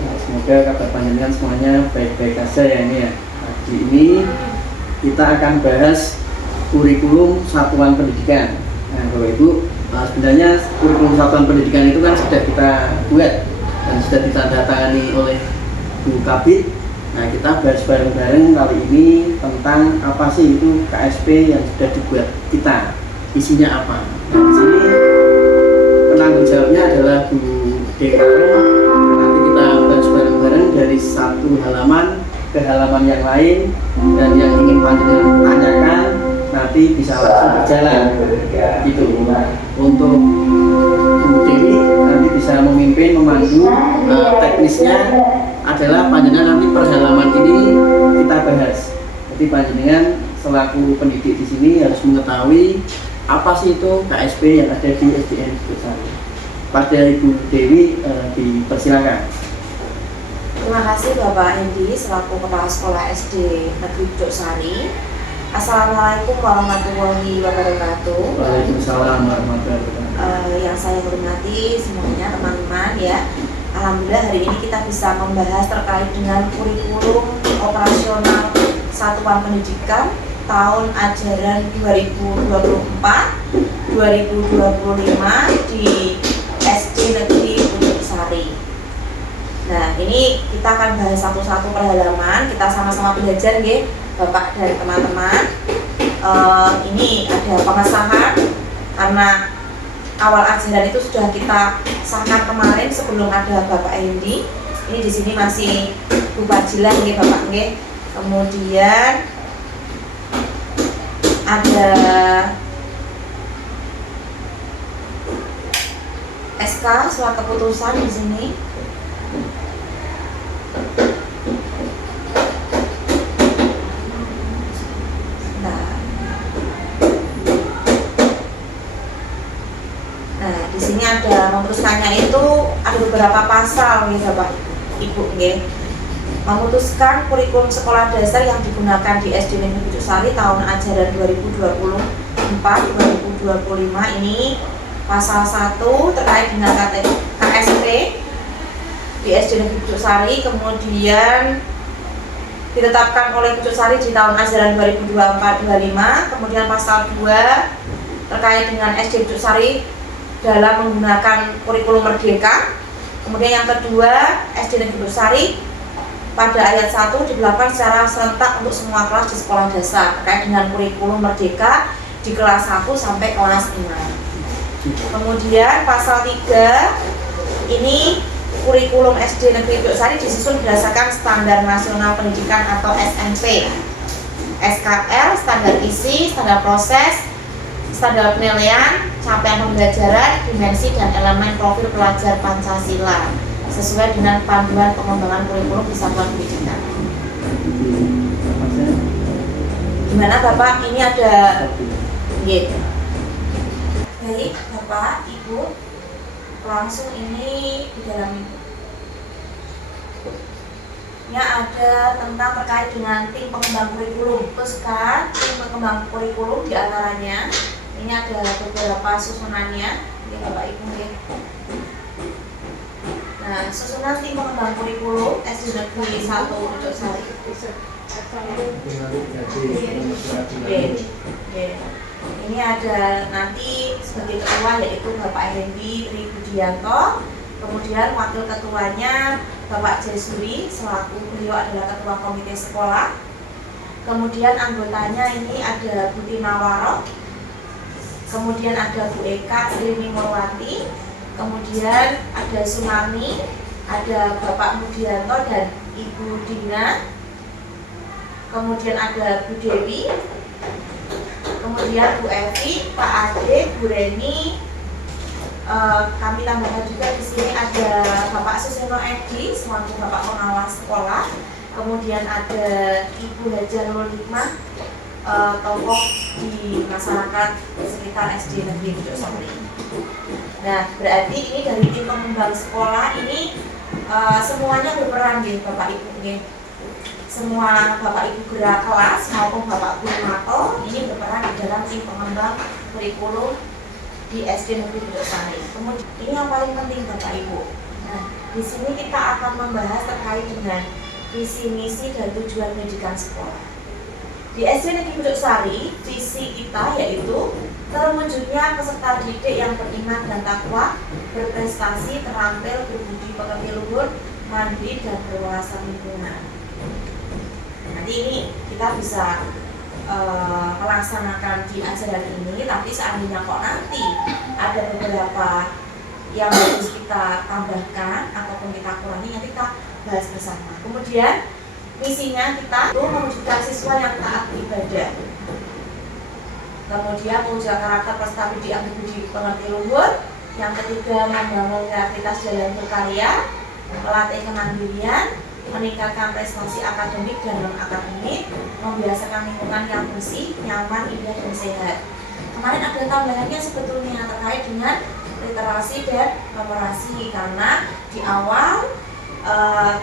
Nah, semoga kabar panjenengan semuanya baik-baik saja ya ini ya. Di ini kita akan bahas kurikulum satuan pendidikan. Nah, Bapak Ibu, sebenarnya kurikulum satuan pendidikan itu kan sudah kita buat dan sudah ditandatangani oleh Bu Kabid. Nah, kita bahas bareng-bareng kali ini tentang apa sih itu KSP yang sudah dibuat kita, isinya apa. Nah, di sini penanggung jawabnya adalah Bu Dekaro. Nanti kita bahas bareng-bareng dari satu halaman ke halaman yang lain, dan yang ingin panjenengan tanyakan nanti bisa langsung berjalan gitu. Untuk Bu Dewi nanti bisa memimpin, memandu. Teknisnya adalah panjenengan nanti per halaman ini kita bahas. Jadi panjenengan selaku pendidik di sini harus mengetahui apa sih itu KSP yang ada di SDN Bukit Sari. Pada Ibu Dewi dipersilakan. Terima kasih Bapak Hendi selaku Kepala Sekolah SD Negeri Bukit Sari. Assalamualaikum warahmatullahi wabarakatuh. Waalaikumsalam warahmatullahi wabarakatuh. Yang saya hormati semuanya teman-teman ya. Alhamdulillah hari ini kita bisa membahas terkait dengan kurikulum operasional satuan pendidikan tahun ajaran 2024-2025 di SD Negeri Bukit Sari. Nah, ini kita akan bahas satu-satu per halaman. Kita sama-sama belajar nggih, Bapak dan teman-teman. Ini ada pengesahan karena awal ajaran itu sudah kita sahkan kemarin sebelum ada Bapak Hendi. Ini di sini masih Bu Fajilah nggih Bapak nggih. Kemudian ada SK surat keputusan di sini. Nah, di sini ada memutuskannya itu ada beberapa pasal nih Bapak Ibu nggih. Memutuskan kurikulum sekolah dasar yang digunakan di SD Negeri Bukit Sari tahun ajaran 2024-2025 ini pasal 1 terkait dengan KSP di SD Negeri Bukit Sari, kemudian ditetapkan oleh Bukit Sari di tahun ajaran 2024-2025. Kemudian pasal 2 terkait dengan SD Bukit Sari dalam menggunakan kurikulum merdeka. Kemudian yang kedua, SD Negeri Bukit Sari pada ayat 1 diberlakukan secara serentak untuk semua kelas di sekolah dasar terkait dengan kurikulum merdeka di kelas 1 sampai kelas 6. Kemudian pasal 3 ini kurikulum SD Negeri Bukit Sari disusun berdasarkan standar nasional pendidikan atau SMP, SKL, standar isi, standar proses, standar penilaian, capaian pembelajaran, dimensi dan elemen profil pelajar Pancasila sesuai dengan panduan pengembangan kurikulum di satuan pendidikan. Gimana Bapak? Ini ada gitu. Baik Bapak, Ibu, langsung ini di dalam ini ada tentang terkait dengan tim pengembang kurikulum. Terus kan tim pengembang kurikulum diantaranya ini ada beberapa susunannya, ini Bapak Ibu ya. Nah, susunan tim pengembang kurikulum SD Negeri 1 Bukit Sari. Ini ada nanti sebagai ketua yaitu Bapak Hendi Tri Budianto, kemudian wakil ketuanya Bapak Jaisuri selaku beliau adalah ketua komite sekolah. Kemudian anggotanya ini ada Bu Tinawaro, kemudian ada Bu Eka Sri Mingurwati, kemudian ada Sunami, ada Bapak Mudianto dan Ibu Dina, kemudian ada Bu Dewi, kemudian Bu Evi, Pak Ade, Bu Reni. Kami tambahkan juga di sini ada Bapak Suseno Edi selaku Bapak Pengawas Sekolah, kemudian ada Ibu Hajar Nurul Hikmah, tokoh di masyarakat sekitar SD Negeri Bukit Sari. Nah, berarti ini dari tim pengembang sekolah ini semuanya berperan gitu Bapak Ibu nih. Semua Bapak Ibu gerak kelas maupun Bapak Guru ini berperan di dalam tim pengembang kurikulum di SD Negeri Bukit Sari. Kemudian ini yang paling penting Bapak Ibu. Nah, Di sini kita akan membahas terkait dengan visi misi dan tujuan pendidikan sekolah. Di SD Negeri Pucuk Sari, visi kita yaitu terwujudnya peserta didik yang beriman dan takwa, berprestasi, terampil, berbudi pekerti luhur, mandiri dan berwawasan lingkungan. Nanti ini kita bisa melaksanakan di ajaran ini, tapi seandainya kok nanti ada beberapa yang harus kita tambahkan ataupun kita kurangi, nanti kita bahas bersama. Kemudian misinya kita itu mewujudkan siswa yang taat ibadah, kemudian mewujudkan karakter peserta didik yang berbudi pekerti luhur, yang ketiga membangun kreativitas dalam berkarya, melatih kemandirian, meningkatkan prestasi akademik dan non-akademik, membiasakan lingkungan yang bersih, nyaman, indah, dan sehat. Kemarin ada tambahannya sebetulnya terkait dengan literasi dan numerasi, karena di awal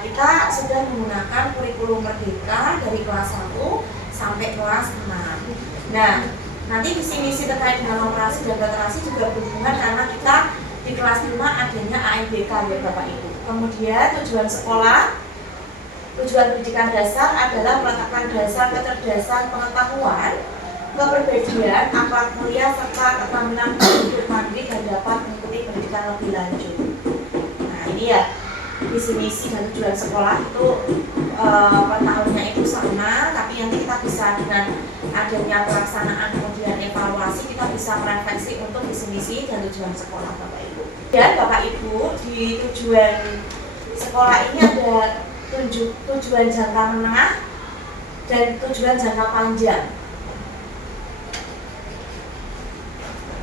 kita sudah menggunakan kurikulum merdeka dari kelas 1 sampai kelas 6. Nah, nanti visi-misi terkait dengan numerasi dan literasi juga berhubungan karena kita di kelas 5 adanya ANBK ya Bapak Ibu. Kemudian tujuan sekolah, tujuan pendidikan dasar adalah meletakkan dasar kecerdasan pengetahuan, kepribadian, akhlak mulia, serta keterampilan hidup mandiri dan dapat mengikuti pendidikan lebih lanjut. Nah ini ya visi misi dan tujuan sekolah itu tahunnya itu sama, tapi nanti kita bisa dengan adanya pelaksanaan kemudian evaluasi kita bisa merefleksi untuk visi misi dan tujuan sekolah Bapak Ibu. Dan Bapak Ibu di tujuan sekolah ini ada tujuan jangka menengah dan tujuan jangka panjang.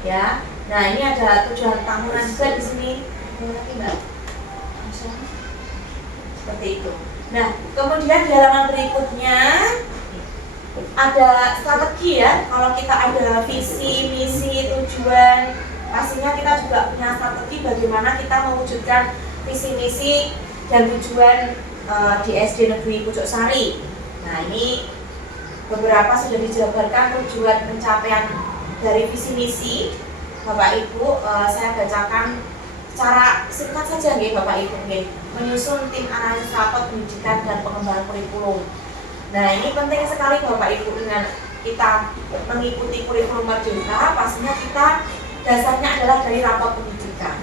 Ya, nah ini ada tujuan tahunan juga di sini. Mbak. Seperti itu. Nah, kemudian di halaman berikutnya ada strategi ya. Kalau kita ada visi, misi, tujuan, pastinya kita juga punya strategi bagaimana kita mewujudkan visi, misi dan tujuan di SD Negeri Pucuk Sari. Nah ini beberapa sudah dijabarkan tujuan pencapaian dari visi misi. Bapak Ibu, saya bacakan secara singkat saja nggih Bapak Ibu nggih. Menyusun tim analisis rapot pendidikan dan pengembangan kurikulum. Nah ini penting sekali Bapak Ibu, dengan kita mengikuti kurikulum merdeka, pastinya kita dasarnya adalah dari rapot pendidikan.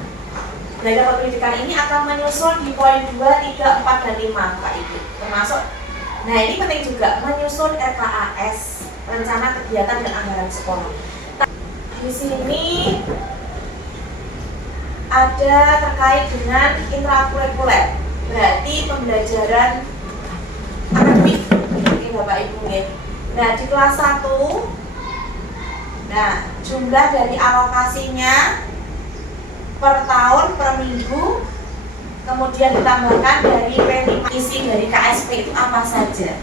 Dari rapot pendidikan ini akan menyusun di poin 2, 3, 4, dan 5 Pak Ibu, termasuk. Nah ini penting juga menyusun RKAS, rencana kegiatan dan anggaran sekolah. Di sini ada terkait dengan intrakurikuler, berarti pembelajaran akademik. Oke Bapak Ibu ya. Nah di kelas 1, nah jumlah dari alokasinya per tahun, per minggu, kemudian ditambahkan dari P5 isi dari KSP itu apa saja.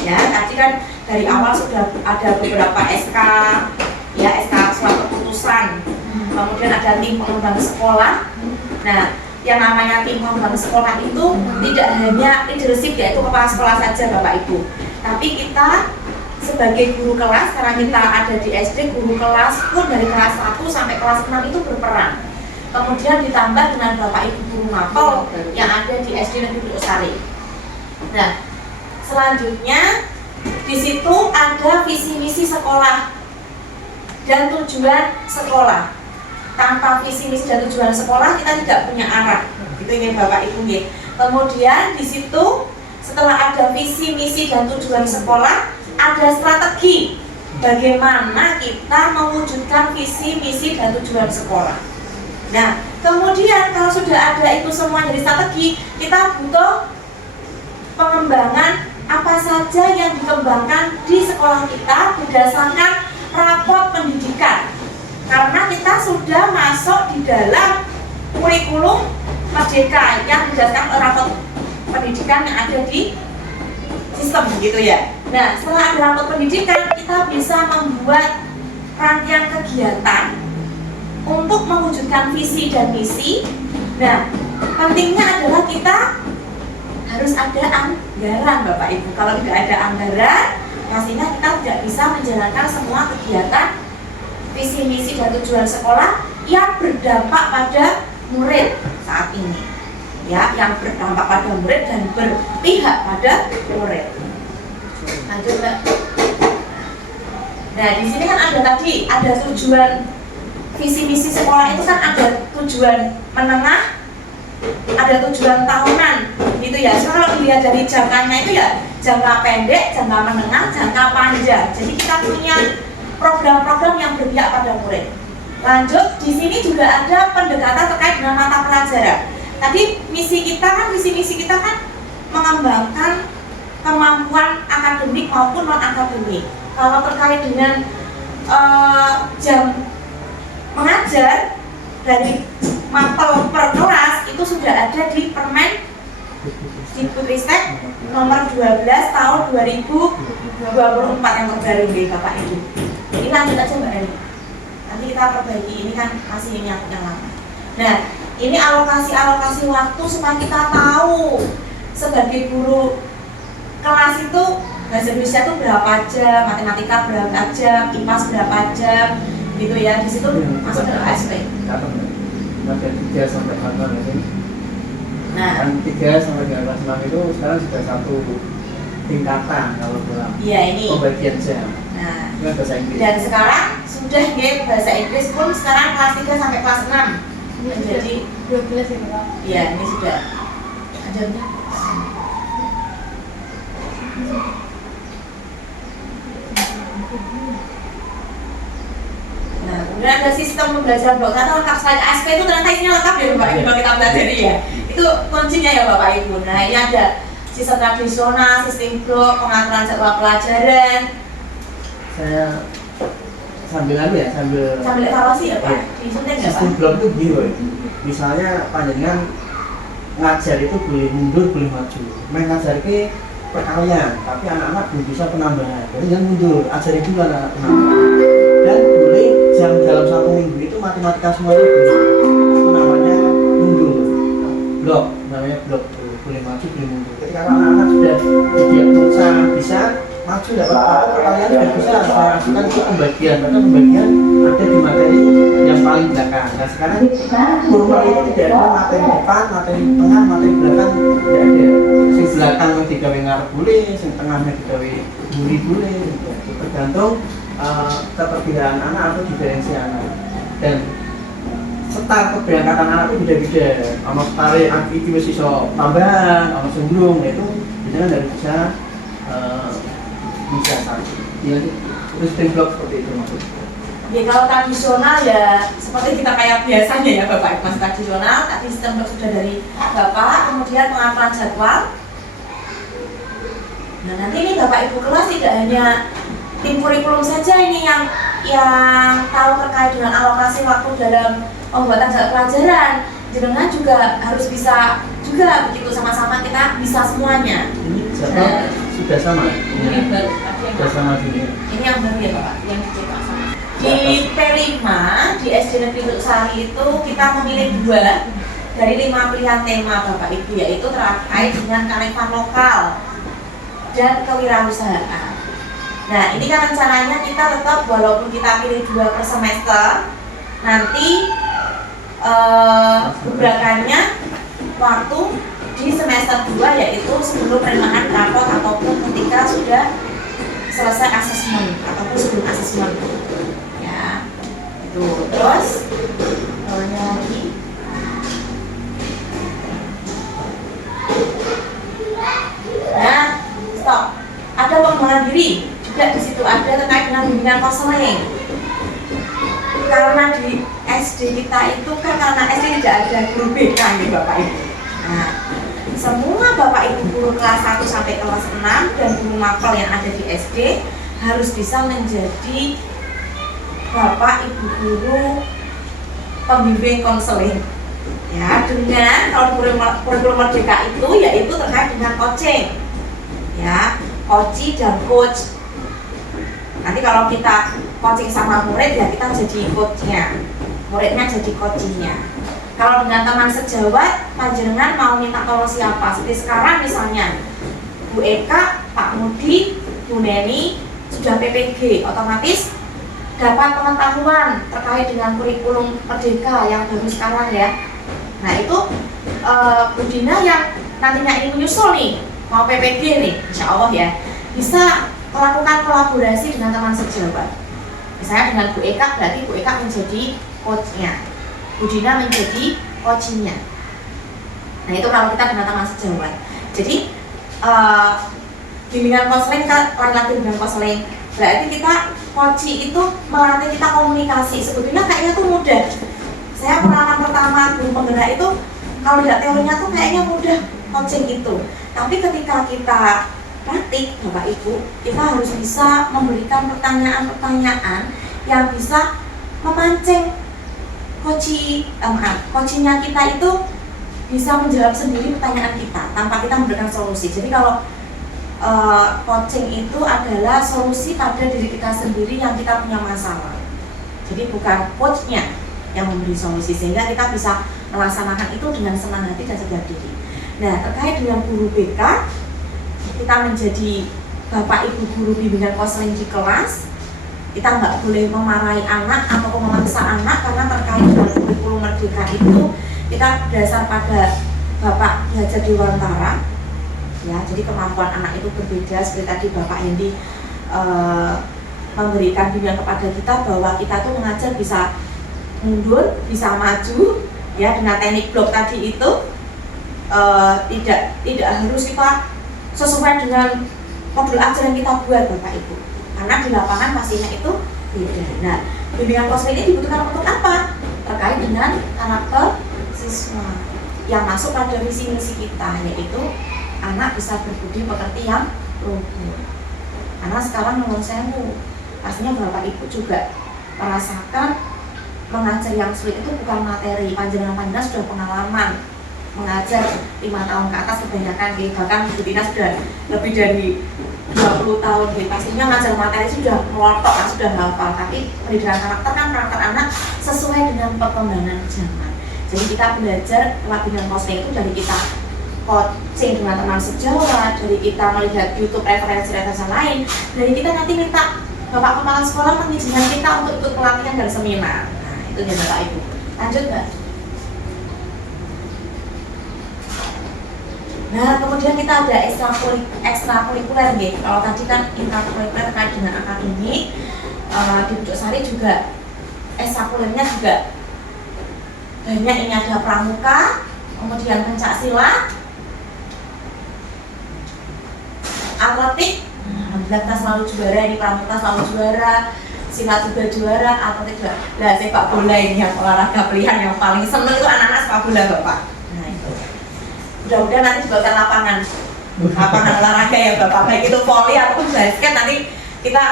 Ya, tadi kan dari awal sudah ada beberapa SK, ya SK surat keputusan, kemudian ada tim pengembang sekolah. Nah, yang namanya tim pengembang sekolah itu tidak hanya leadership yaitu kepala sekolah saja Bapak Ibu, tapi kita sebagai guru kelas, karena kita ada di SD, guru kelas pun dari kelas 1 sampai kelas 6 itu berperan. Kemudian ditambah dengan Bapak Ibu guru mapel yang ada di SD Negeri Pucuk Sari. Nah, selanjutnya di situ ada visi misi sekolah dan tujuan sekolah. Tanpa visi misi dan tujuan sekolah kita tidak punya arah. Itu ingin Bapak Ibu nggih. Kemudian di situ setelah ada visi misi dan tujuan sekolah, ada strategi bagaimana kita mewujudkan visi misi dan tujuan sekolah. Nah, kemudian kalau sudah ada itu semua dari strategi, kita butuh pengembangan apa saja yang dikembangkan di sekolah kita berdasarkan rapot pendidikan. Karena kita sudah masuk di dalam kurikulum merdeka yang berdasarkan rapot pendidikan yang ada di sistem gitu ya. Nah, setelah ada rapot pendidikan, kita bisa membuat rangkaian kegiatan untuk mewujudkan visi dan misi. Nah, pentingnya adalah kita harus ada anggaran Bapak Ibu. Kalau tidak ada anggaran, pastinya kita tidak bisa menjalankan semua kegiatan visi misi dan tujuan sekolah yang berdampak pada murid saat ini. ya, yang berdampak pada murid dan berpihak pada murid. Lanjut Mbak. Nah di sini kan ada tujuan visi misi sekolah itu kan ada tujuan menengah, ada tujuan tahunan, gitu ya. So, kalau dilihat dari jangkanya itu ya jangka pendek, jangka menengah, jangka panjang. Jadi kita punya program-program yang berpihak pada murid. Lanjut, di sini juga ada pendekatan terkait dengan mata pelajaran. Tadi visi misi kita kan mengembangkan kemampuan akademik maupun non akademik. Kalau terkait dengan jam mengajar dari mapel per kelas itu sudah ada di Permen Dikbudristek nomor 12 tahun 2024 yang terbaru nih Bapak Ibu. Ini lanjut aja Mbak Eni. Nanti kita perbaiki, ini kan masih yang lama. Nah, ini alokasi waktu supaya kita tahu sebagai guru kelas itu bahasa Indonesia itu berapa jam, matematika berapa jam, IPA berapa jam, gitu ya. Di situ masuk ke ASP. Ada 3 sampai 4 ya. Nah, kan 3 sampai 6 itu sekarang sudah satu tingkatan kalau dalam pembagian jam. Nah, itu bahasa Inggris. Dan sekarang sudah bahasa Inggris pun sekarang kelas 3 sampai kelas 6 menjadi 12 ya Pak? Iya, ini sudah ajarnya. Nah, kemudian ada sistem pembelajaran blok 1 lengkap slide ASP itu ternyata isinya lengkap ya Bapak Ibu kalau kita pelajari ya. Itu kuncinya ya Bapak Ibu. Nah, ini ada sistem tradisional, sistem blok, pengaturan jadwal pelajaran. Saya sambil evaluasi ya Pak. Disuntik nggak Pak? Sistem blok itu gini loh. Misalnya panjenengan ngajar itu boleh mundur, boleh maju. Mengajar ke perkalian, tapi anak-anak belum bisa penambahan. Jadi jangan mundur, ajari dulu anak-anak penambahan. Dan boleh jam dalam 1 minggu itu matematika semuanya boleh. Itu namanya mundur. Blok, namanya blok. Boleh maju, boleh mundur. Ketika anak-anak sudah didiagnosa bisa maju, tidak apa-apa, perkalian sudah bisa. Saya lakukan itu pembagian, karena pembagian ada di materi yang paling belakang. Nah sekarang formal itu tidak ada materi depan, materi tengah, materi belakang tidak ada. Yang belakang yang digawe ngarep boleh, yang tengahnya digawe buri boleh. Itu tergantung keterbedaan anak atau diferensi anak. Dan start keberangkatan anak itu beda-beda. Sama tarik itu masih iso tambahan, sama sembung itu biasanya dari bisa satu. Iya, terus blok seperti itu maksudnya. Ya kalau tradisional ya seperti kita kayak biasanya ya Bapak Ibu, masih tradisional, tapi sistem blok sudah dari Bapak, kemudian pengaturan jadwal. Nah nanti ini Bapak Ibu kelas tidak hanya tim kurikulum saja ini yang tahu terkait dengan alokasi waktu dalam pembuatan jadwal pelajaran. Jenengan juga harus bisa juga begitu, sama-sama kita bisa semuanya. Ini jadwal sudah sama. Ini baru sudah sama ini. Ini yang baru ya Bapak, yang dicetak sama. Di P5 di SD Negeri Bukit Sari itu kita memilih 2 dari 5 pilihan tema Bapak Ibu, yaitu terkait dengan kearifan lokal dan kewirausahaan. Nah ini kan rencananya kita tetap walaupun kita pilih 2 per semester, nanti gebrakannya waktu di semester 2 yaitu sebelum penerimaan rapot ataupun ketika sudah selesai asesmen ataupun sebelum asesmen ya itu. Terus lagi nah stop, ada pengembangan diri juga di situ, ada terkait dengan bimbingan konseling. Karena di SD kita itu kan karena SD tidak ada guru BK nih Bapak Ibu. Nah, semua Bapak Ibu guru kelas 1 sampai kelas 6 dan guru mapel yang ada di SD harus bisa menjadi Bapak Ibu guru pembimbing konseling. Ya, dengan kalau kurikulum merdeka itu yaitu terkait dengan coaching. Ya, coach dan coach. Nanti kalau kita coaching sama murid ya kita jadi coachnya, muridnya jadi coachingnya. Kalau dengan teman sejawat, panjenengan mau minta tolong siapa? Seperti sekarang misalnya Bu Eka, Pak Mudi, Bu Neni sudah PPG, otomatis dapat pengetahuan terkait dengan kurikulum merdeka yang baru sekarang ya. Nah itu Bu Dina yang nantinya ingin menyusul nih, mau PPG nih, insya Allah ya, bisa melakukan kolaborasi dengan teman sejawat. Misalnya dengan Bu Eka, berarti Bu Eka menjadi coachnya, Bu Dina menjadi coachingnya. Nah itu kalau kita dengan teman sejawat. Jadi bimbingan konseling, lagi bimbingan konseling, berarti kita coaching itu melatih kita komunikasi. Sebetulnya kayaknya tuh mudah. Saya pengalaman pertama guru penggerak itu, kalau lihat teorinya tuh kayaknya mudah coaching itu. Tapi ketika kita praktik, Bapak Ibu, kita harus bisa memberikan pertanyaan-pertanyaan yang bisa memancing coachingnya kita itu bisa menjawab sendiri pertanyaan kita tanpa kita memberikan solusi. Jadi kalau coaching itu adalah solusi pada diri kita sendiri yang kita punya masalah. Jadi bukan coachnya yang memberi solusi, sehingga kita bisa melaksanakan itu dengan senang hati dan sadar diri. Nah, terkait dengan guru BK, kita menjadi Bapak Ibu guru bimbingan konseling di kelas, kita nggak boleh memarahi anak atau memaksa anak, karena terkait dengan kurikulum merdeka itu kita berdasar pada Bapak Belajar Dewantara. Ya, jadi kemampuan anak itu berbeda. Seperti tadi Bapak Hendi memberikan bimbingan kepada kita bahwa kita tuh mengajar bisa mundur, bisa maju, ya, dengan teknik blok tadi itu tidak harus kita sesuai dengan modul ajar yang kita buat, Bapak Ibu, karena di lapangan pastinya itu beda. Nah, bimbingan konseling ini dibutuhkan untuk apa? Terkait dengan karakter siswa yang masuk pada misi-misi kita, yaitu anak bisa berbudi pekerti yang luhur. Karena sekarang menurut saya pastinya Bapak Ibu juga merasakan mengajar yang sulit itu bukan materi. Panjenengan sudah pengalaman mengajar 5 tahun ke atas kebanyakan, bahkan Bu Dina sudah lebih dari 20 tahun. Pastinya mengajar materi sudah melotok, sudah hafal. Tapi pendidikan karakter kan karakter anak sesuai dengan perkembangan zaman. Jadi kita belajar lewat bimbingan konseling itu dari kita coaching dengan teman sejawat, dari kita melihat YouTube referensi-referensi lain, dari kita nanti minta Bapak Kepala Sekolah mengizinkan kita untuk ikut pelatihan dan seminar. Nah, itu ya Bapak Ibu. Lanjut Mbak. Nah, kemudian kita ada ekstrakurikuler gitu. Kalau tadi kan intrakurikuler terkait dengan akademik, di Pucuk Sari juga ekstrakurikulernya juga banyak. Ini ada pramuka, kemudian pencaksilat, atletik. Alhamdulillah kita selalu juara, ini pramuka selalu juara, silat juga juara, atletik juga. Nah, sepak bola ini yang olahraga pilihan yang paling seneng itu anak-anak sepak bola Bapak. Nah itu. Mudah-mudahan nanti juga kan lapangan olahraga ya Bapak, baik itu voli ataupun basket, nanti kita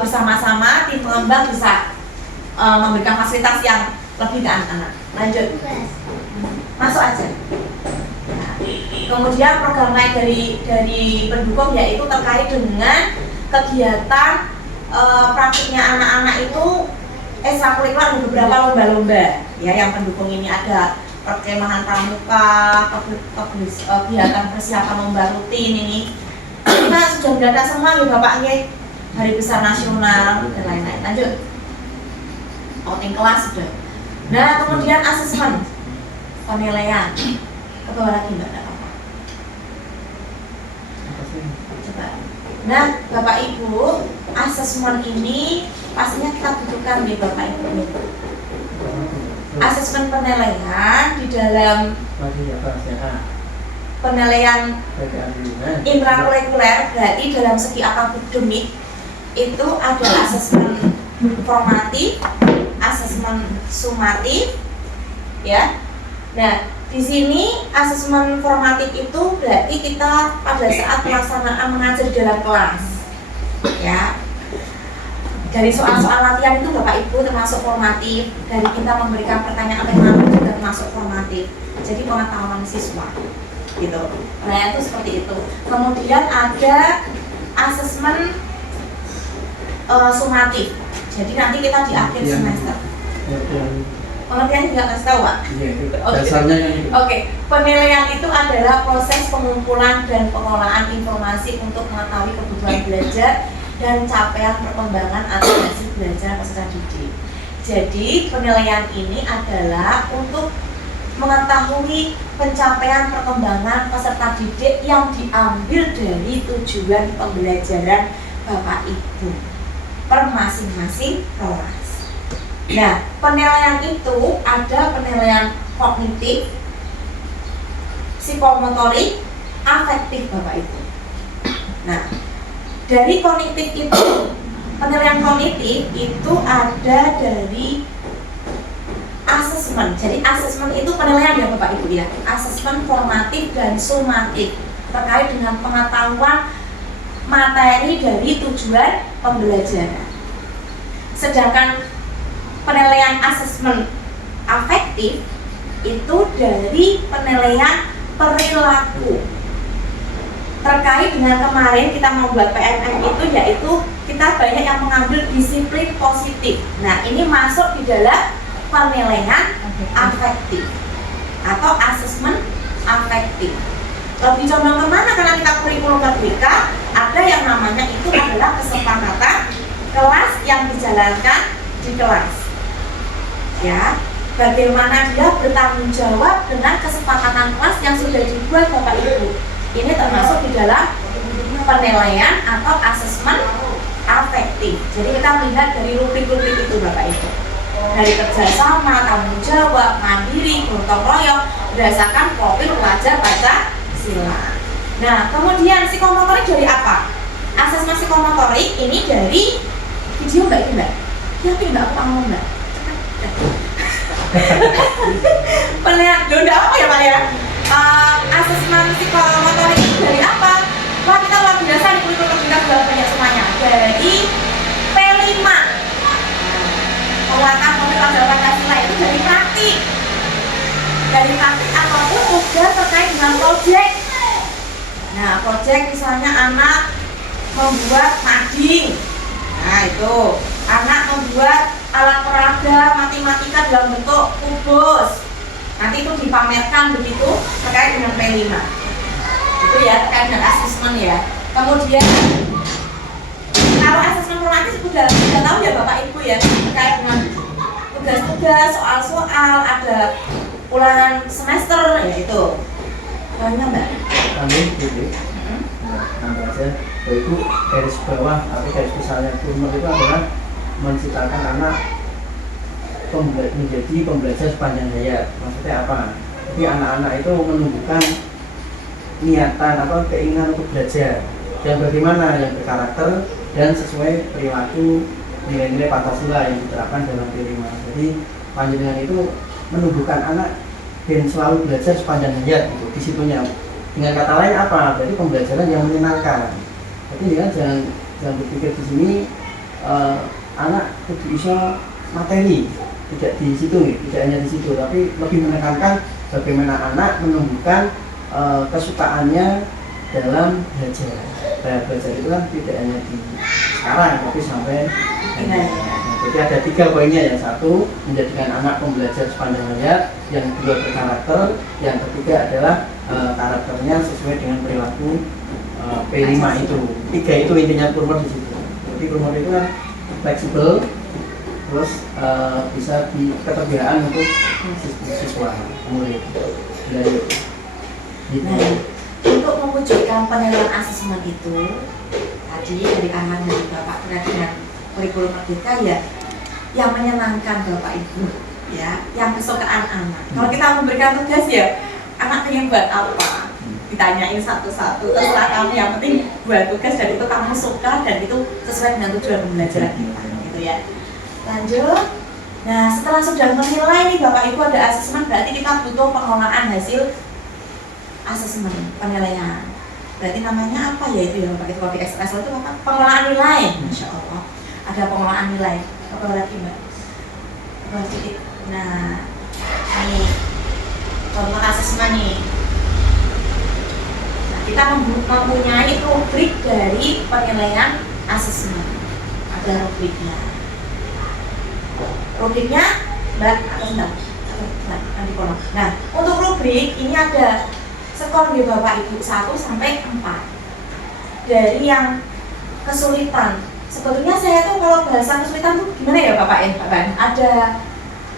bersama-sama tim pengembang bisa memberikan fasilitas yang lebih ke anak-anak. Lanjut, masuk aja. Nah, kemudian program lain dari pendukung yaitu terkait dengan kegiatan praktiknya anak-anak itu ekstrakurikuler, ada beberapa lomba-lomba ya yang pendukung ini. Ada perkemahan pramuka, kegiatan persiapan lomba rutin ini. Kita sudah mendata semua ya Bapak ya, hari besar nasional dan lain-lain. Lanjut, outing kelas sudah. Nah, kemudian asesmen penilaian. Ke bawah lagi Mbak, ada apa? Coba. Nah, Bapak Ibu, asesmen ini pastinya kita butuhkan nih Bapak Ibu. Asesmen penilaian di dalam penilaian intrakurikuler, berarti dalam segi akademik itu ada asesmen formatif, asesmen sumatif, ya. Nah, di sini asesmen formatif itu berarti kita pada saat pelaksanaan mengajar di dalam kelas, ya. Dari soal-soal latihan itu Bapak Ibu termasuk formatif, dari kita memberikan pertanyaan alternatif juga termasuk formatif. Jadi pengetahuan siswa, gitu. Nah itu seperti itu. Kemudian ada asesmen sumatif. Jadi nanti kita di akhir semester. Pengertian juga kasih tahu Pak? Iya, dasarnya yang itu. Oke, penilaian itu adalah proses pengumpulan dan pengolahan informasi untuk mengetahui kebutuhan belajar dan capaian perkembangan atau hasil belajar peserta didik. Jadi penilaian ini adalah untuk mengetahui pencapaian perkembangan peserta didik yang diambil dari tujuan pembelajaran Bapak Ibu per masing-masing kelas. Nah, penilaian itu ada penilaian kognitif, psikomotorik, afektif Bapak Ibu. Nah, dari kognitif itu, penilaian kognitif itu ada dari asesmen. Jadi asesmen itu penilaian ya Bapak Ibu ya. Asesmen formatif dan sumatif terkait dengan pengetahuan materi dari tujuan pembelajaran. Sedangkan penilaian asesmen afektif itu dari penilaian perilaku. Terkait dengan kemarin kita membuat PMM itu, yaitu kita banyak yang mengambil disiplin positif. Nah, ini masuk di dalam penilaian afektif atau asesmen afektif. Lebih condong kemana? Karena kita kurikulum merdeka, ada yang namanya itu adalah kesepakatan kelas yang dijalankan di kelas. Ya, bagaimana dia bertanggung jawab dengan kesepakatan kelas yang sudah dibuat Bapak Ibu. Ini termasuk di dalam penilaian atau asesmen afektif. Jadi kita melihat dari rubrik-rubrik itu Bapak Ibu. Dari kerjasama, tanggung jawab, mandiri, gotong royong, berdasarkan profil pelajar Pancasila. Nah, kemudian psikomotorik dari apa? Asesmen psikomotorik ini dari video Mbak ini Mbak. Yakin Mbak aku ngomong Mbak? Penilaian, enggak apa ya Pak ya? Asesmen psikomotorik itu dari apa? Wah, kita luar biasa di kurikulum kita sudah banyak semuanya. Dari P5 penguatan profil pelajar Pancasila itu dari praktik. Dari praktik apapun tugas terkait dengan proyek. Nah, proyek misalnya anak membuat mading. Nah, itu anak membuat alat peraga matematika dalam bentuk kubus. Nanti itu dipamerkan begitu terkait dengan P5. Itu ya terkait dengan asesmen ya. Kemudian kalau asesmen formatif sudah tahu ya Bapak Ibu ya, terkait dengan tugas-tugas, soal-soal, ada ulangan semester ya itu. Banyak Mbak. Kami gitu. Nambah aja. Itu garis bawah atau garis besarnya Kurmer itu adalah menciptakan anak menjadi pembelajar sepanjang hayat. Maksudnya apa? Jadi anak-anak itu menunjukkan niatan atau keinginan untuk belajar yang bagaimana, yang berkarakter dan sesuai perilaku nilai-nilai Pancasila yang diterapkan dalam P5. Jadi panjenengan itu menumbuhkan anak dan selalu belajar sepanjang hayat gitu, disitunya. Dengan kata lain apa? Berarti pembelajaran yang menyenangkan. Jadi jangan berpikir di sini anak kudu iso materi, tidak di situ nih, tidak hanya di situ, tapi lebih menekankan bagaimana anak menumbuhkan kesukaannya dalam belajar. Belajar itu kan tidak hanya di sekarang, tapi sampai jadi ada 3 poinnya. Yang satu, menjadikan anak pembelajar sepanjang hayat. Yang kedua, berkarakter. Yang ketiga adalah karakternya sesuai dengan perilaku P5 itu. 3 itu intinya Kurmer di situ. Jadi Kurmer itu kan fleksibel, terus bisa keterbiaan untuk siswa murid. Dari gitu. Nah, untuk mewujudkan penilaian asesmen itu tadi dari arahan dari Bapak terkait dengan kurikulum merdeka ya, yang menyenangkan Bapak Ibu ya, yang kesukaan anak. Kalau kita memberikan tugas ya, anak pengen buat apa? Ditanyain satu-satu, terserah kamu, yang penting buat tugas dan itu kamu suka dan itu sesuai dengan tujuan pembelajaran kita gitu ya. Lanjut. Nah, setelah sudah menilai nih Bapak Ibu ada asesmen, berarti kita butuh pengelolaan hasil asesmen penilaian. Berarti namanya apa ya itu ya Bapak Ibu? Kalau di SSL itu apa? Pengelolaan nilai. Masya Allah. Ada pengelolaan nilai. Apa lagi Mbak? Nah, ini contoh asesmen nih. Nah, kita mempunyai rubrik dari penilaian asesmen. Ada rubriknya. Rubriknya Mbak atas Mbak. Nanti kolom. Nah, untuk rubrik ini ada skor di Bapak Ibu 1 sampai 4. Dari yang kesulitan. Sebetulnya saya tuh kalau bahasa kesulitan tuh gimana ya Bapak ya, Pak Ban? Ada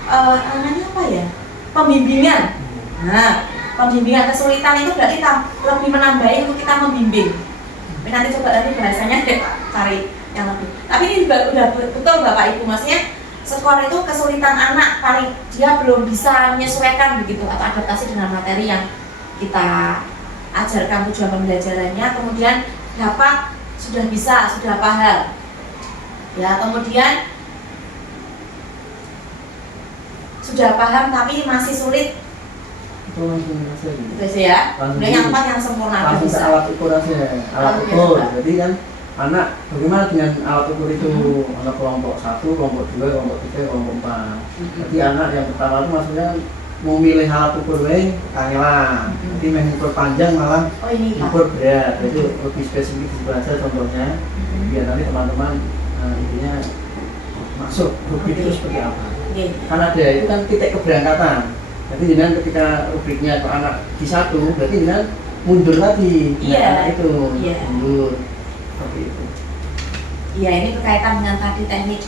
namanya apa ya? Pembimbingan. Nah, pembimbingan kesulitan itu berarti lebih menambahi untuk kita membimbing. Tapi nanti coba nanti bahasanya deh cari yang lebih. Tapi ini juga udah betul Bapak Ibu, maksudnya sekolah itu kesulitan anak paling dia belum bisa menyesuaikan begitu atau adaptasi dengan materi yang kita ajarkan tujuan pembelajarannya, kemudian dapat sudah bisa, sudah paham. Ya, kemudian sudah paham tapi masih sulit. Itu langsung hasil gitu. Bisa ya. Kemudian yang empat yang sempurna langsung bisa. alat ukur aja, alat ukur. Jadi kan anak bagaimana dengan alat ukur itu? Anak kelompok 1, kelompok 2, kelompok 3, kelompok 4. Jadi anak yang pertama itu maksudnya mau milih alat ukur lain kangelan. Nanti mengukur panjang malah ukur berat. Itu lebih spesifik dibaca contohnya. Biar nanti teman-teman intinya masuk rubrik itu seperti apa. Kan ada itu kan titik keberangkatan. Jadi dengan ketika rubriknya ke anak di 1, berarti dengan mundur lagi. Iya. Itu mundur seperti itu. Iya, ini berkaitan dengan tadi teknik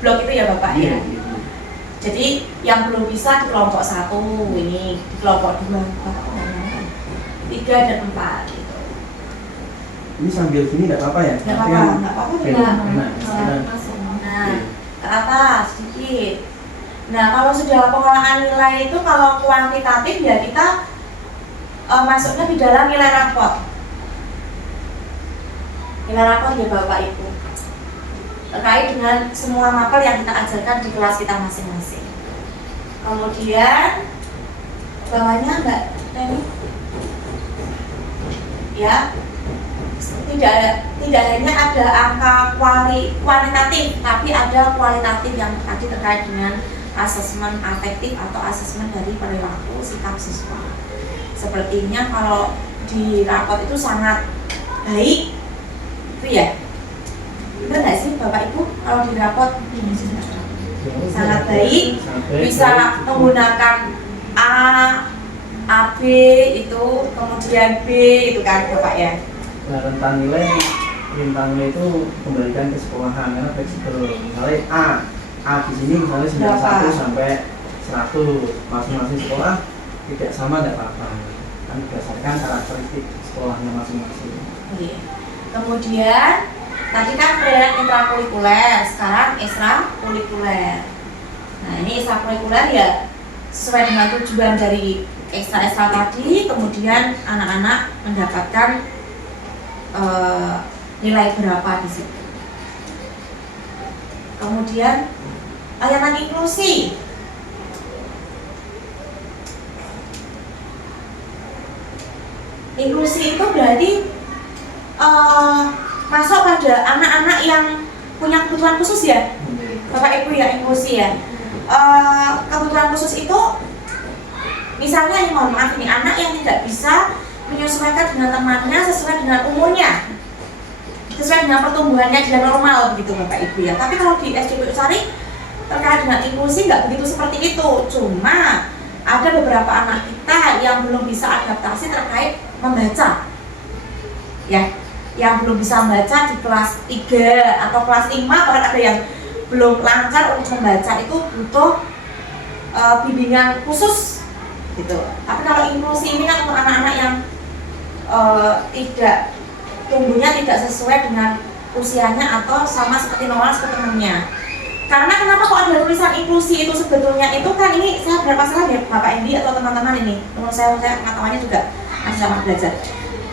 blok itu ya Bapak ya. Gitu. Jadi yang belum bisa di kelompok 1 ini, di kelompok 2, 3 dan 4 gitu. Ini sambil gini nggak apa-apa ya? Nggak apa-apa juga. Nah, ke atas sedikit. Nah, kalau sudah pengolahan nilai itu kalau kuantitatif ya kita masuknya di dalam nilai rapor. Nilai rapor ya Bapak Ibu. Terkait dengan semua mapel yang kita ajarkan di kelas kita masing-masing. Kemudian bawahnya Mbak Teni. Ya. Tidak hanya ada angka kualitatif, tapi ada kualitatif yang tadi terkait dengan asesmen afektif atau asesmen dari perilaku sikap siswa. Sepertinya kalau di rapot itu sangat baik, itu ya, benar nggak sih Bapak Ibu? Kalau di rapot sangat baik, bisa menggunakan A, B itu, kemudian B itu kan Bapak ya. Nah, rentang nilai itu kembalikan ke sekolahan karena fleksibel. Misalnya A di sini misalnya 91 sampai 100, masing-masing sekolah tidak sama, tidak apa-apa, kan berdasarkan karakteristik sekolahnya masing-masing. Kemudian tadi kan pendidikan intrakurikuler, sekarang ekstrakurikuler. Nah, ini ekstrakurikuler ya sesuai dengan tujuan dari ekstra tadi, kemudian anak-anak mendapatkan nilai berapa di situ. Kemudian layanan inklusi. Inklusi itu berarti masuk pada anak-anak yang punya kebutuhan khusus ya, Bapak Ibu ya, inklusi ya. Kebutuhan khusus itu misalnya, mohon maaf ini anak yang tidak bisa menyesuaikan dengan temannya sesuai dengan umurnya, sesuai dengan pertumbuhannya dia normal begitu Bapak Ibu ya. Tapi kalau di SD Pojok Sari terkait dengan inklusi nggak begitu seperti itu. Cuma ada beberapa anak kita yang belum bisa adaptasi terkait membaca, ya, yang belum bisa membaca di kelas 3 atau kelas 5, bahkan ada yang belum lancar untuk membaca, itu butuh bimbingan khusus gitu. Tapi kalau inklusi ini kan untuk anak-anak yang tidak tumbuhnya tidak sesuai dengan usianya atau sama seperti normal seperti temannya. Karena kenapa kok ada tulisan inklusi itu sebetulnya itu kan, ini saya berapa salah ya Bapak Endi atau teman-teman ini, menurut saya pengetahuannya juga masih sama belajar.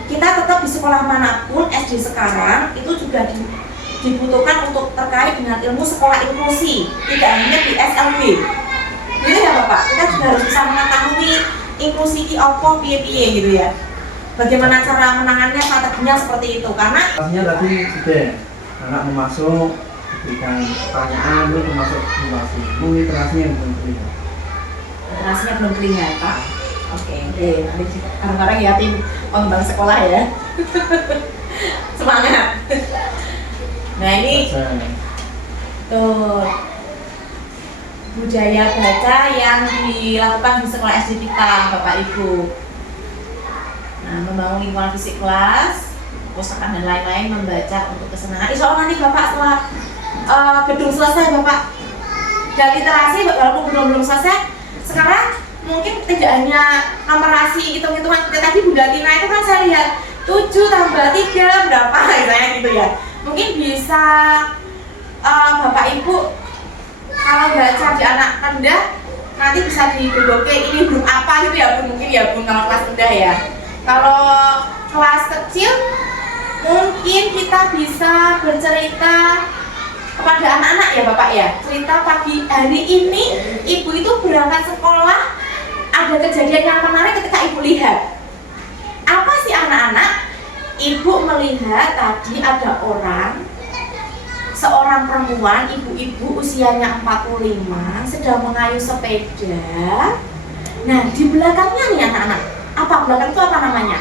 Kita tetap di sekolah manapun SD sekarang itu juga dibutuhkan untuk terkait dengan ilmu sekolah inklusi, tidak hanya di SLB. Gitu ya Bapak, kita juga harus bisa mengetahui inklusi di opo piye-piye gitu ya. Bagaimana cara menangannya, strateginya seperti itu. Karena kelasnya tadi sudah anak mau masuk, diberikan pertanyaan, itu masuk simulasi. Literasinya yang belum terlihat. literasinya belum terlihat Pak. Oke, nanti kadang-kadang ya tim pengembang sekolah ya. Semangat. Nah ini tuh budaya baca yang dilakukan di sekolah SD kita Bapak Ibu. Nah, membangun lingkungan fisik kelas, perpustakaan dan lain-lain, membaca untuk kesenangan. Insya Allah nanti Bapak setelah gedung selesai Bapak, dan literasi walaupun belum selesai, sekarang mungkin tidak hanya numerasi hitung-hitungan seperti tadi Bunda Tina itu kan saya lihat 7 tambah 3 berapa misalnya gitu ya. Mungkin bisa Bapak Ibu kalau baca di anak rendah nanti bisa didodoke ini grup apa gitu ya Bu, mungkin ya Bu kalau kelas rendah ya. Kalau kelas kecil mungkin kita bisa bercerita kepada anak-anak ya Bapak ya, cerita pagi hari ini Ibu itu berangkat sekolah ada kejadian yang menarik ketika Ibu lihat. Apa sih anak-anak? Ibu melihat tadi ada seorang perempuan, ibu-ibu usianya 45 sedang mengayuh sepeda. Nah di belakangnya nih anak-anak, apa belakang itu apa namanya?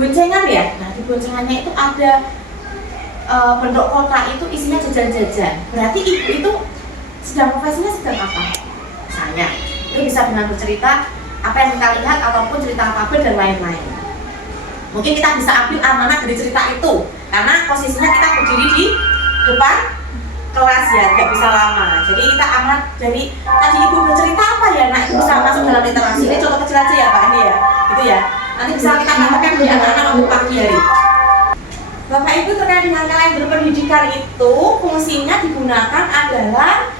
Boncengan ya. Nah di boncengannya itu ada bentuk kotak itu isinya jajan-jajan. Berarti ibu itu sedang profesinya sedang apa? Misalnya, itu bisa dengan bercerita apa yang kita lihat ataupun cerita kabar dan lain-lain. Mungkin kita bisa ambil amanah dari cerita itu, karena posisinya kita berdiri di depan kelas ya, nggak bisa lama. Jadi kita amanah dari tadi ibu bercerita apa ya, nah itu bisa masuk dalam literasi. Ini contoh kecil aja ya Pak Andi ya, gitu ya. Nanti bisa kita katakan di anak-anak waktu pagi hari. Bapak Ibu terkait dengan kalender pendidikan itu fungsinya digunakan adalah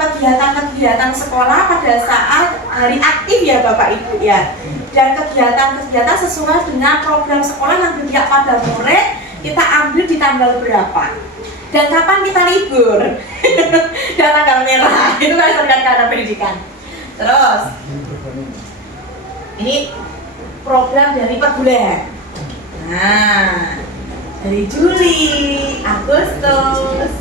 kegiatan-kegiatan sekolah pada saat hari aktif ya Bapak Ibu ya, dan kegiatan-kegiatan sesuai dengan program sekolah yang berpihak pada murid kita ambil di tanggal berapa dan kapan kita libur dan tanggal merah itu kan terkait kalender pendidikan. Terus ini program dari per bulan. Nah dari Juli, Agustus,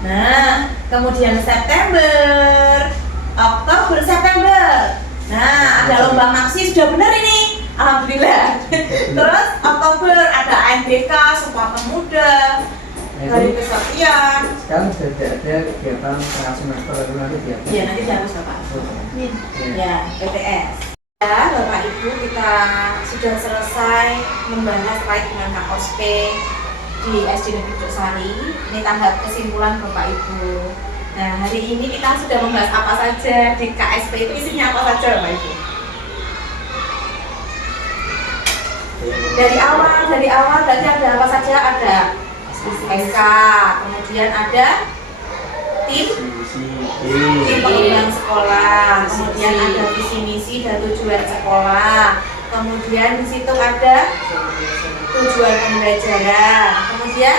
nah, kemudian September, Oktober, September. Nah, ada lomba maksi sudah benar ini, alhamdulillah. Terus Oktober ada AMBK, Sumpah Pemuda, dari Kesaktian. Sekarang sudah ada kegiatan tengah semester itu nanti ya? Iya, nanti harus Bapak. Ya, PTS. Ya, Bapak Ibu kita sudah selesai membahas terkait dengan KOSP di SD Negeri Pucuk Sari. Ini tahap kesimpulan Bapak Ibu. Nah hari ini kita sudah membahas apa saja di KSP itu, isinya apa saja Bapak Ibu? Dari awal berarti ada apa saja? Ada SK, kemudian ada tim pengembangan sekolah, kemudian ada visi misi dan tujuan sekolah, kemudian di situ ada tujuan pembelajaran, kemudian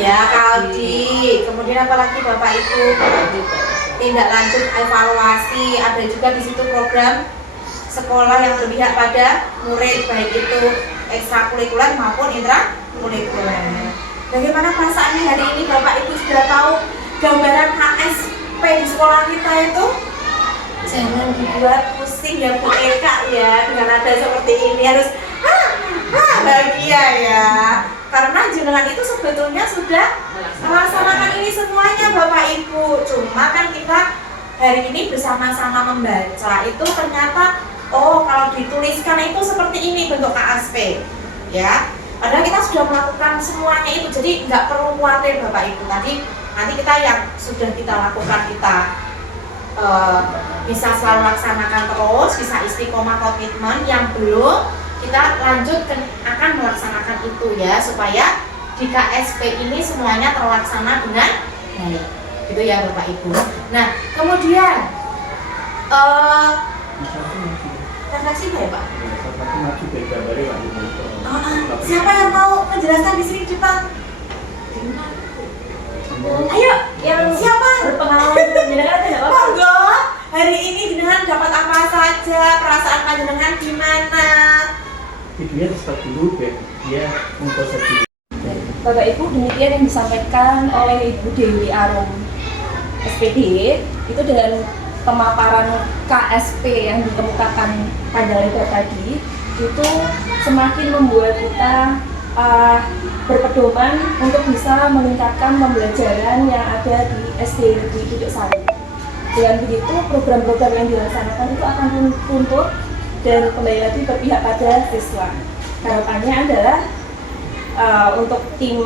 ya kaldi, kemudian apa lagi Bapak Ibu? Tindak lanjut evaluasi, ada juga di situ program sekolah yang berpihak pada murid baik itu ekstrakurikuler maupun intrakurikuler. Bagaimana perasaannya hari ini Bapak Ibu sudah tahu gambaran KSP di sekolah kita itu? Jangan dibuat pusing ya Bu Eka ya, dengan ada seperti ini harus bahagia ya, karena jenengan itu sebetulnya sudah melaksanakan ini semuanya Bapak Ibu. Cuma kan kita hari ini bersama-sama membaca itu ternyata oh kalau dituliskan itu seperti ini bentuk KSP ya. Padahal kita sudah melakukan semuanya itu, jadi nggak perlu khawatir Bapak Ibu. Tadi nanti kita yang sudah kita lakukan kita bisa selalu laksanakan terus, bisa istiqomah komitmen. Yang belum kita lanjut akan melaksanakan itu ya, supaya di KSP ini semuanya terlaksana dengan baik. Gitu ya Bapak Ibu. Nah kemudian refleksi ya Pak? Siapa yang mau menjelaskan di sini cepat? Ayo, yang siapa? Berpengalaman jenengan tidak apa-apa. Monggo. Hari ini jenengan dapat apa saja? Perasaan panjenengan gimana? Videonya stop dulu biar dia memproses. Bapak Ibu, demikian yang disampaikan oleh Ibu Dewi Arum SPD itu dengan pemaparan KSP yang dikemukakan pada lebar tadi itu semakin membuat kita berpedoman untuk bisa meningkatkan pembelajaran yang ada di SD Negeri Pucuk Sari. Dengan begitu, program-program yang dilaksanakan itu akan runtuh dan kembali lagi berpihak pada siswa. Harapannya adalah untuk tim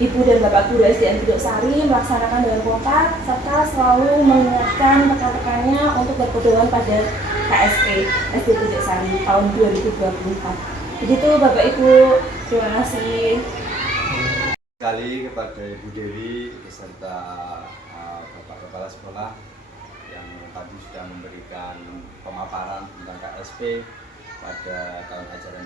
Ibu dan Bapak Guru SDN Bujuk Sari melaksanakan dengan kompak serta selalu mengingatkan rekan-rekannya untuk berpedoman pada KSP SD Bujuk Sari tahun 2024. Begitu Bapak Ibu, terima kasih sekali kepada Ibu Dewi beserta Bapak Kepala Sekolah yang tadi sudah memberikan pemaparan tentang KSP pada tahun ajaran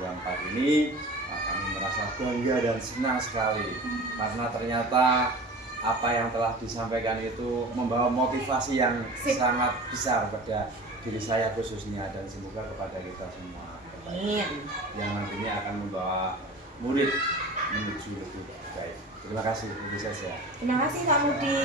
2024 ini. Kami merasa bangga dan senang sekali karena ternyata apa yang telah disampaikan itu membawa motivasi yang sangat besar pada diri saya khususnya, dan semoga kepada kita semua yang nantinya akan membawa murid menuju lebih baik. Terima kasih, Bu Sesa. Terima kasih Kak Mudi.